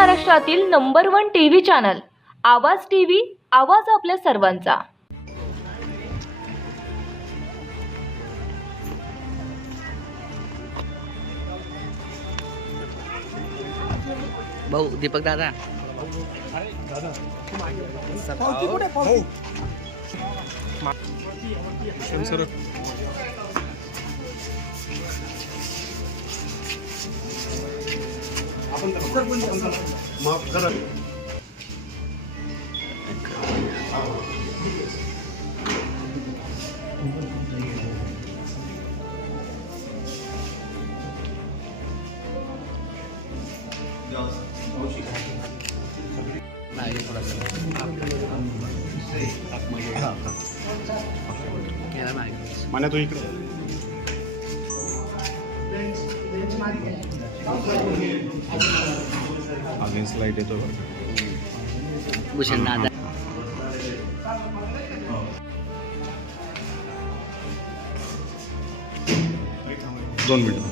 महाराष्ट्रातील number one TV channel Awaaz TV आवाज आपल्या सर्वांचा. भाऊ दीपक दादा. मागे गेला मागे मान्या तू इकडे. अगेन्स्ट लाईट येतो भूषण दादा दोन मिनिट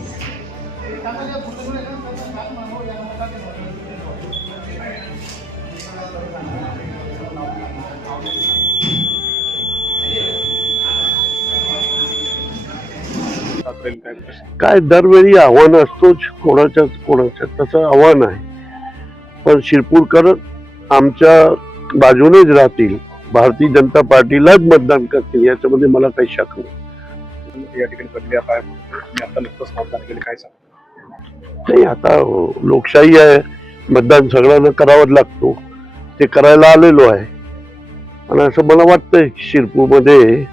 काय दरवेळी आव्हान असतोच कोणाच्याच कोणाच्या तसं आव्हान आहे. पण शिरपूरकर आमच्या बाजूनेच राहतील. भारतीय जनता पार्टीलाच मतदान करतील याच्यामध्ये मला काही शक नाही. या ठिकाणी प्रक्रिया काय मी आता नुकतंच मतदान केले काय सांग नाही आता लोकशाही आहे. मतदान सगळ्यांना करावंच लागतो. ते करायला आलेलो आहे. आणि असं मला वाटतंय शिरपूरमध्ये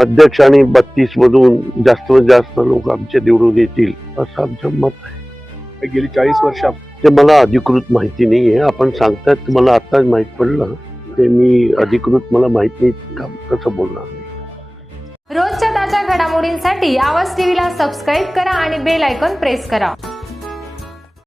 अध्यक्ष आणि बत्तीस मधून जास्तीत जास्त लोक आमचे निवडून येतील असं आमचं मत आहे. गेली चाळीस वर्ष आप- ते मला अधिकृत माहिती नाही आहे आपण सांगतायत मला आताच माहीत पडलं. ते मी अधिकृत मला माहीत नाही का- कसं बोलणार? रोजच्या ताज्या घडामोडींसाठी आवाज टीव्हीला सबस्क्राईब करा आणि बेल आयकॉन प्रेस करा.